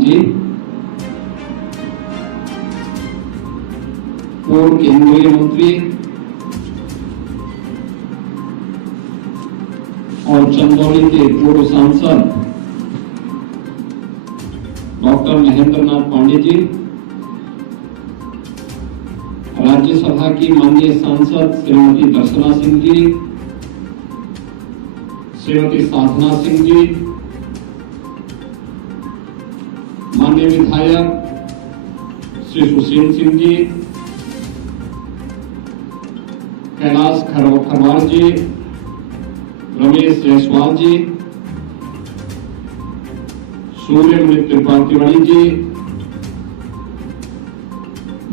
जी, पूर्व केंद्रीय मंत्री और चंदौली के पूर्व सांसद डॉक्टर महेंद्र नाथ पांडे जी, राज्यसभा की माननीय सांसद श्रीमती दर्शना सिंह जी, श्रीमती साधना सिंह जी, माननीय विधायक श्री सुशील सिंह जी, कैलाश खरवार जी, रमेश जायसवाल जी, सूर्यमणि त्रिपाठी जी,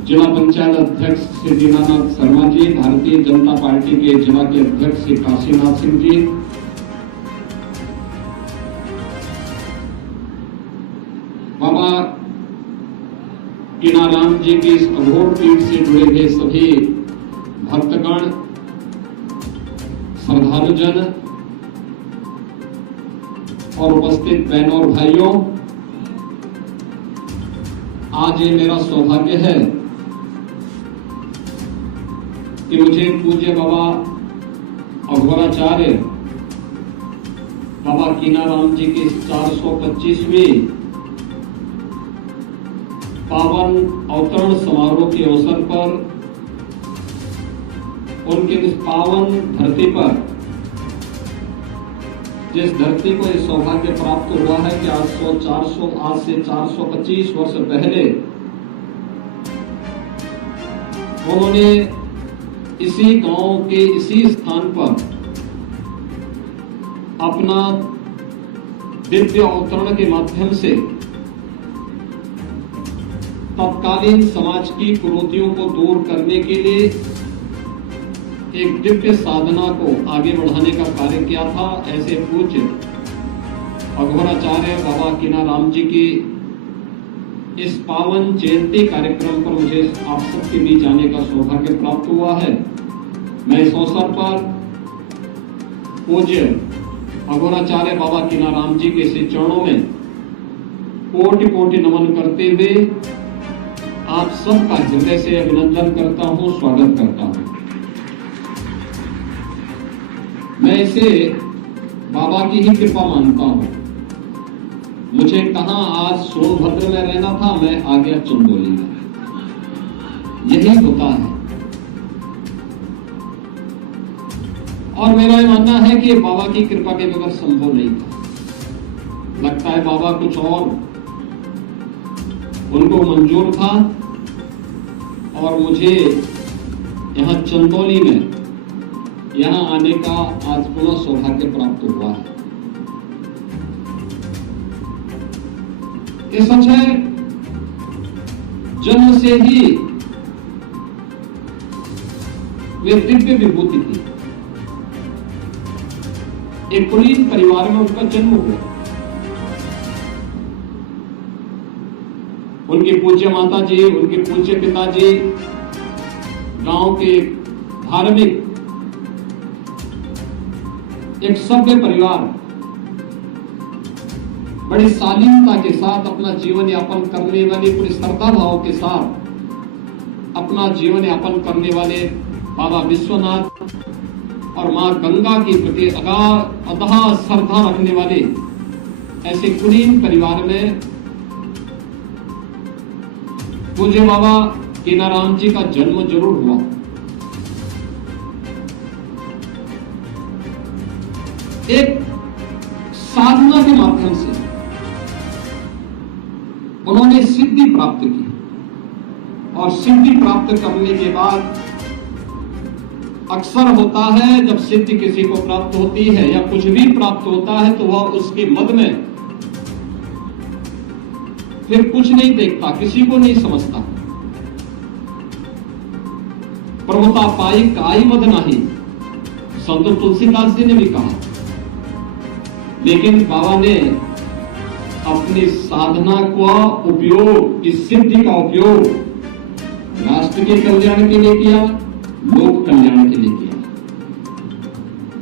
जिला पंचायत अध्यक्ष श्री दीनानाथ शर्मा जी, भारतीय जनता पार्टी के जिला के अध्यक्ष श्री काशीनाथ सिंह जी, बाबा कीनाराम जी की इस अघोर पीठ से जुड़े हुए सभी भक्तगण, श्रद्धालुजन और उपस्थित बहनों और भाइयों, आज ये मेरा सौभाग्य है कि मुझे पूज्य बाबा अघोराचार्य बाबा कीनाराम जी की 425वीं पावन अवतरण समारोह के अवसर पर उनके इस पावन धरती पर, जिस धरती को यह सौभाग्य प्राप्त हुआ है कि आज से 425 वर्ष पहले उन्होंने इसी गांव के इसी स्थान पर अपना दिव्य अवतरण के माध्यम से तत्कालीन समाज की कुरीतियों को दूर करने के लिए एक दिव्य साधना को आगे बढ़ाने का कार्य किया था। ऐसे पूज्य अघोराचार्य बाबा कीनाराम जी की इस पावन जयंती कार्यक्रम पर मुझे आप सबके बीच जाने का सौभाग्य प्राप्त हुआ है। मैं इस अवसर पर पूज्य अघोराचार्य बाबा कीनाराम जी के श्री चरणों में कोटि कोटि नमन करते हुए आप सबका हृदय से अभिनंदन करता हूं, स्वागत करता हूं। मैं इसे बाबा की ही कृपा मानता हूं। मुझे कहां आज सोनभद्र में रहना था, मैं आ गया चंदौली में। यही होता है और मेरा यह मानना है कि बाबा की कृपा के बगैर संभव नहीं था। लगता है बाबा कुछ और उनको मंजूर था और मुझे यहां चंदौली में यहां आने का आज पुनः सौभाग्य प्राप्त हुआ है। ये सच है, जन्म से ही वे दिव्य विभूति थी। एक कुलीन परिवार में उनका जन्म हुआ। उनके पूज्य माता जी, उनके पूज्य पिताजी गांव के धार्मिक एक सभ्य परिवार बड़ी शालीनता के साथ अपना जीवन यापन करने वाले, पूरी श्रद्धा भाव के साथ अपना जीवन यापन करने वाले बाबा विश्वनाथ और मां गंगा के प्रति अगाध श्रद्धा रखने वाले ऐसे कुलीन परिवार में पूज्य बाबा कीनाराम जी का जन्म जरूर हुआ। एक साधना के माध्यम से उन्होंने सिद्धि प्राप्त की और सिद्धि प्राप्त करने के बाद अक्सर होता है जब सिद्धि किसी को प्राप्त होती है या कुछ भी प्राप्त होता है तो वह उसके मद में फिर कुछ नहीं देखता, किसी को नहीं समझता। प्रभुता पाई काई मद नाही, संत तुलसीदास जी ने भी कहा। लेकिन बाबा ने अपनी साधना का उपयोग, इस सिद्धि का उपयोग राष्ट्र के कल्याण के लिए किया, लोक कल्याण के लिए किया।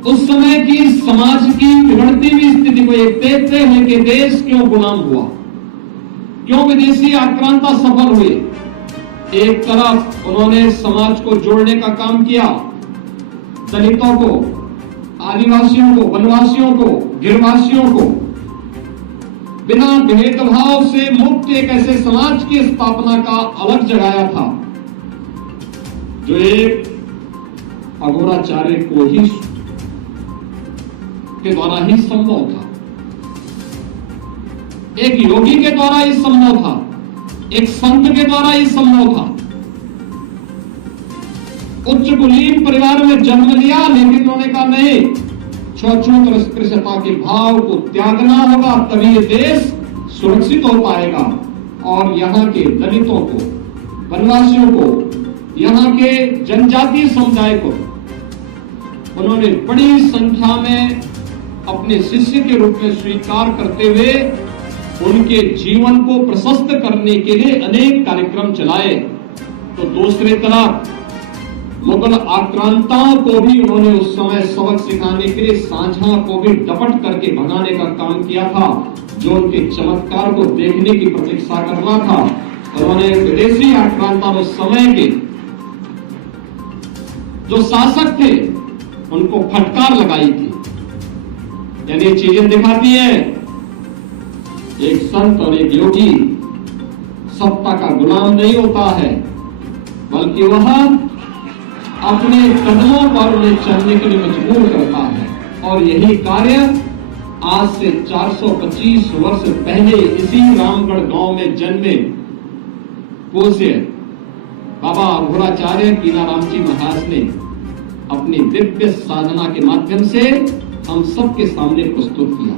उस समय की समाज की बिगड़ती हुई स्थिति को एक देखते हैं कि देश क्यों गुलाम हुआ, क्यों विदेशी आक्रांता सफल हुए? एक तरफ उन्होंने समाज को जोड़ने का काम किया, दलितों को, आदिवासियों को, वनवासियों को, गिरवासियों को बिना भेदभाव से मुक्त एक ऐसे समाज की स्थापना का अलग जगाया था जो एक अघोराचार्य को ही के द्वारा ही संभव था, एक योगी के द्वारा ही संभव था, एक संत के द्वारा ही संभव था। उच्च कुलीन परिवार में जन्म लिया, लेकिन उन्होंने कहा नहीं, छूत अस्पृश्यता के भाव को त्यागना होगा, तभी ये देश सुरक्षित हो पाएगा। और यहाँ के दलितों को, वनवासियों को, यहाँ के जनजातीय समुदाय को उन्होंने बड़ी संख्या में अपने शिष्य के रूप में स्वीकार करते हुए उनके जीवन को प्रशस्त करने के लिए अनेक कार्यक्रम चलाए। तो दूसरी तरफ मुगल आक्रांताओं को भी उन्होंने उस समय सबक सिखाने के लिए सांझा को भी डपट करके भगाने का काम किया था, जो उनके चमत्कार को देखने की प्रतीक्षा कर रहा था। उन्होंने विदेशी आक्रांता उस समय के जो शासक थे उनको फटकार लगाई थी। यानी चीजें दिखाती है एक संत और एक योगी सत्ता का गुलाम नहीं होता है, बल्कि वह अपने कदमों पर उन्हें चलने के लिए मजबूर करता है। और यही कार्य आज से 425 वर्ष पहले इसी रामगढ़ गांव में जन्मे पूज्य बाबा अघोराचार्य कीनाराम जी महाराज ने अपनी दिव्य साधना के माध्यम से हम सबके सामने प्रस्तुत किया।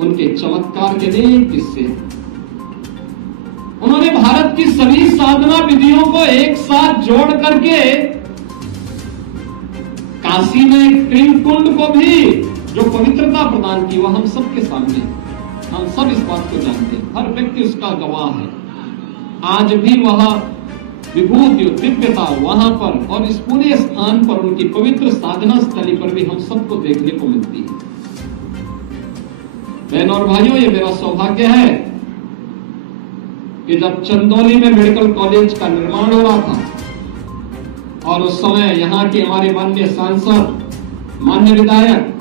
उनके चमत्कार के अनेक किस्से। उन्होंने भारत की सभी साधना विधियों को एक साथ जोड़ करके काशी में क्रीम कुंड को भी जो पवित्रता प्रदान की, वह हम सबके सामने, हम सब इस बात को जानते हैं, हर व्यक्ति उसका गवाह है। आज भी वह विभूति और दिव्यता वहां पर और इस पूरे स्थान पर, उनकी पवित्र साधना स्थली पर भी हम सबको देखने को मिलती है। बहनों और भाइयों, ये मेरा सौभाग्य है कि जब चंदौली में मेडिकल कॉलेज का निर्माण हो रहा था और उस समय यहाँ के हमारे माननीय सांसद, माननीय विधायक,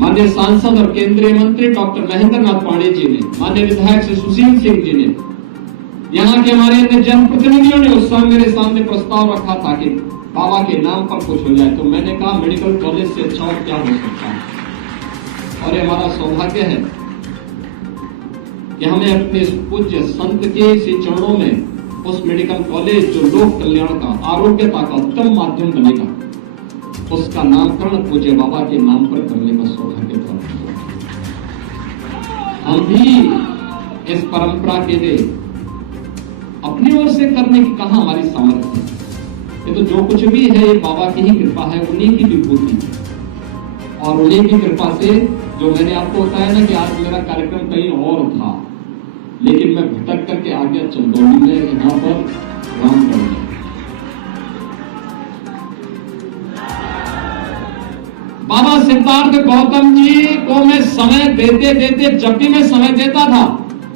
माननीय सांसद और केंद्रीय मंत्री डॉक्टर महेंद्र नाथ पांडे जी ने, माननीय विधायक श्री सुशील सिंह जी ने, यहाँ के हमारे अन्य जनप्रतिनिधियों ने उस समय मेरे सामने प्रस्ताव रखा था कि बाबा के नाम पर कुछ हो जाए। तो मैंने कहा मेडिकल कॉलेज से अच्छा और क्या हो सकता है। और ये हमारा सौभाग्य है कि हमें अपने पूज्य संत के इसी चरणों में उस मेडिकल कॉलेज जो लोक कल्याण का, आरोग्यता का उत्तम माध्यम बनेगा, उसका नामकरण पूज्य बाबा के नाम पर करने का सौभाग्य प्राप्त हुआ। हम भी इस परंपरा के लिए अपनी ओर से करने की कहा हमारी सामर्थ्य है। ये तो जो कुछ भी है ये बाबा की ही कृपा है, उन्हीं की विभूति है। और उन्हीं की कृपा से जो मैंने आपको बताया ना कि आज मेरा कार्यक्रम कहीं और था, लेकिन मैं भटक करके आ गया चंदौली में, यहाँ पर रामगढ़ में। बाबा सिद्धार्थ गौतम जी को मैं समय देते देते, जब भी मैं समय देता था,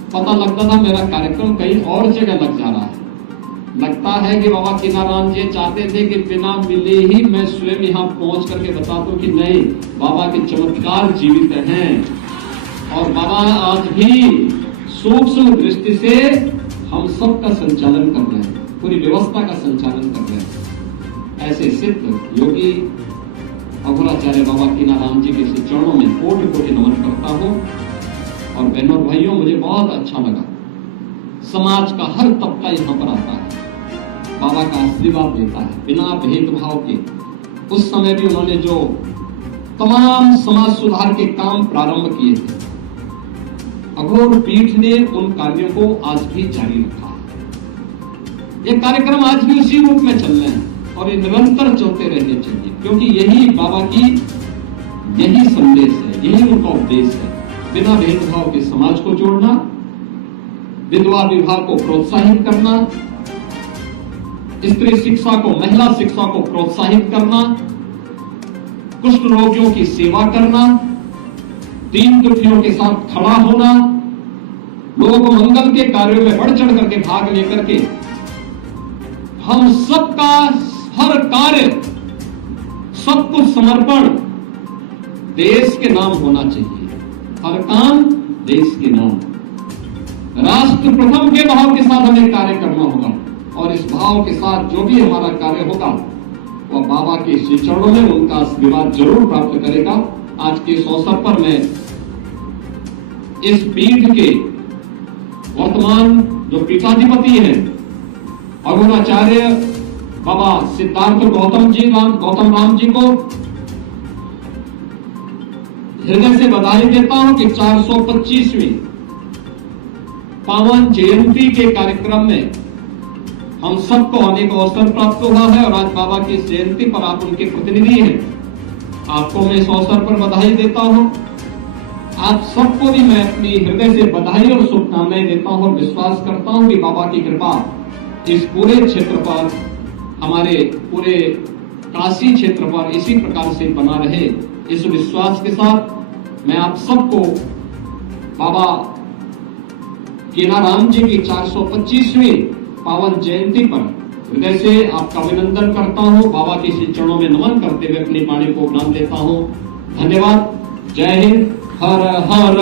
पता लगता था मेरा कार्यक्रम कहीं और जगह लग जा रहा है। लगता है कि बाबा कीनाराम जी चाहते थे कि बिना मिले ही मैं स्वयं यहाँ पहुंच करके बता दूं कि नहीं, बाबा के चमत्कार जीवित हैं और बाबा आज भी सूक्ष्म दृष्टि से हम सब का संचालन कर रहे हैं, पूरी व्यवस्था का संचालन कर रहे हैं। ऐसे सिद्ध योगी अघोराचार्य बाबा कीनाराम जी के चरणों में कोटि कोटि नमन करता हूं। और बहनों भाइयों, मुझे बहुत अच्छा लगा, समाज का हर तबका यहाँ पर आता है, बाबा का आशीर्वाद लेता है बिना भेदभाव के। उस समय भी उन्होंने जो तमाम समाज सुधार के काम प्रारंभ किए थे, अघोर पीठ ने उन कार्यों को आज भी जारी रखा है। ये कार्यक्रम आज भी उसी रूप में चल रहे हैं और ये निरंतर चलते रहने चाहिए, क्योंकि यही बाबा की यही संदेश है, यही उनका उपदेश है। बिना भेदभाव के समाज को जोड़ना, विधवा विवाह को प्रोत्साहित करना, स्त्री शिक्षा को, महिला शिक्षा को प्रोत्साहित करना, कुष्ठ रोगियों की सेवा करना, दीन दुखियों के साथ खड़ा होना, लोगों को मंगल के कार्यों में बढ़ चढ़ करके भाग लेकर के हम सबका हर कार्य, सब कुछ समर्पण देश के नाम होना चाहिए। हर काम देश के नाम, राष्ट्र प्रथम के भाव के साथ हमें कार्य करना होगा और इस भाव के साथ जो भी हमारा कार्य होगा वह बाबा के श्री चरणों में उनका आशीर्वाद जरूर प्राप्त करेगा। आज के इस अवसर पर मैं इस पीठ के वर्तमान जो पीठाधिपति हैं अगुणाचार्य बाबा सिद्धार्थ गौतम राम जी को हृदय से बधाई देता हूं कि 425वीं पावन जयंती के कार्यक्रम में हम सबको आने का अवसर प्राप्त हुआ है और आज बाबा की जयंती पर आप उनके प्रतिनिधि हैं। आपको मैं इस अवसर पर बधाई देता हूं। आप सबको भी मैं अपनी हृदय से बधाई और शुभकामनाएं देता हूं। विश्वास करता हूं कि बाबा की कृपा इस पूरे क्षेत्र पर, हमारे पूरे काशी क्षेत्र पर इसी प्रकार से बना रहे। इस विश्वास के साथ मैं आप सबको बाबा केनाराम जी की 425वीं पावन जयंती पर हृदय से आपका अभिनंदन करता हूं। बाबा के श्री चरणों में नमन करते हुए अपनी वाणी को उपनाम देता हूं। धन्यवाद। जय हिंद। हर हर